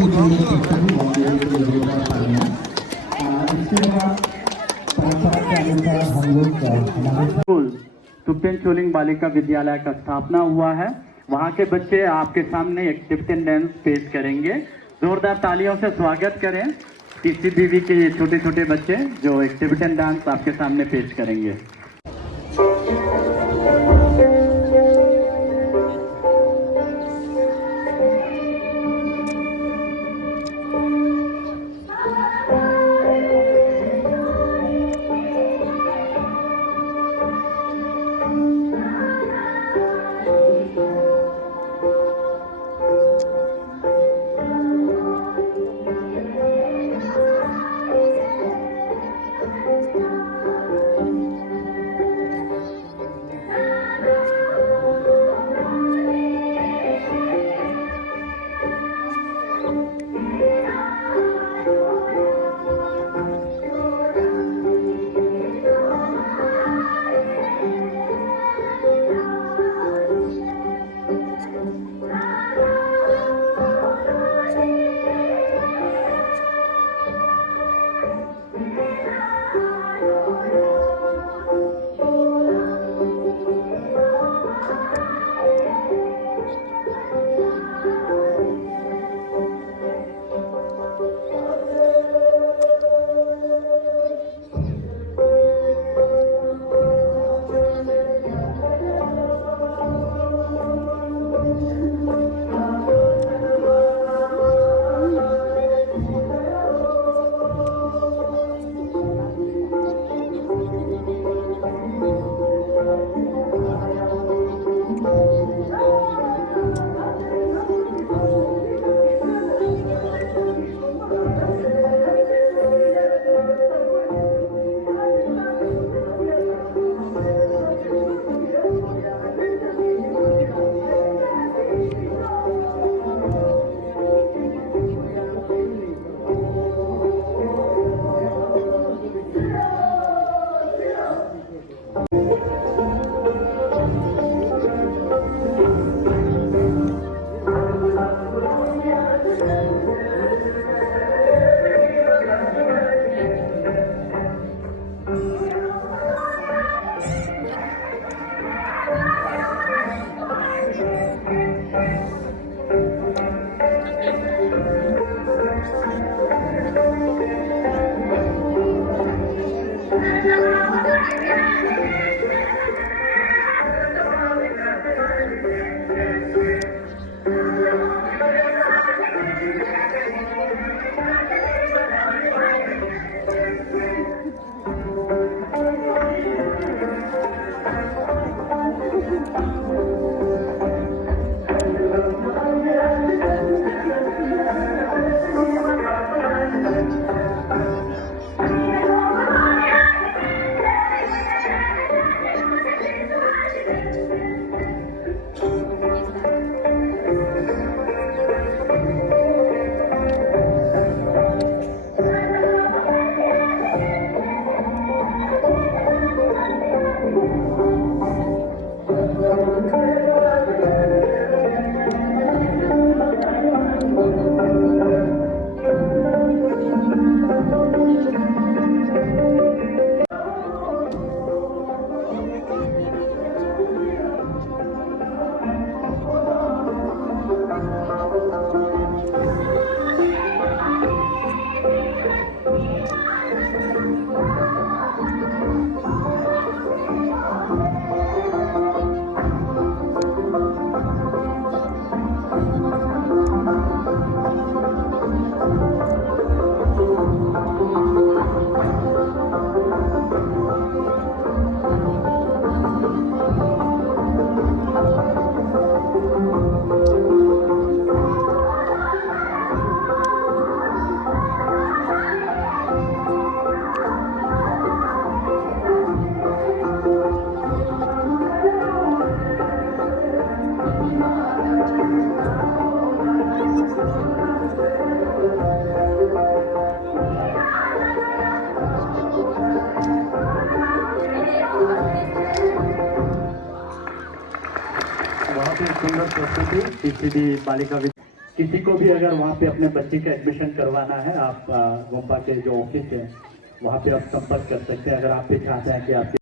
काफ़ी दूर सेक्शन बॉम्बे के लिए इसके बाद परंपरा के अनुसार हम लोग हमारे तुप्यन चोलिंग बालिका विद्यालय का स्थापना हुआ है। वहाँ के बच्चे आपके सामने एक टिप्टन डांस पेश करेंगे। जोरदार तालियों से स्वागत करें टीसीबीवी के ये छोटे छोटे बच्चे जो एक टिप्टन डांस आपके सामने पेश करेंगे। बहुत ही सुंदर प्रस्तुति टीसीडी बालिका किसी को भी अगर वहाँ पे अपने बच्चे का एडमिशन करवाना है, आप गोम्पा के जो ऑफिस है वहाँ पे आप संपर्क कर सकते हैं। अगर आप भी चाहते हैं कि आपके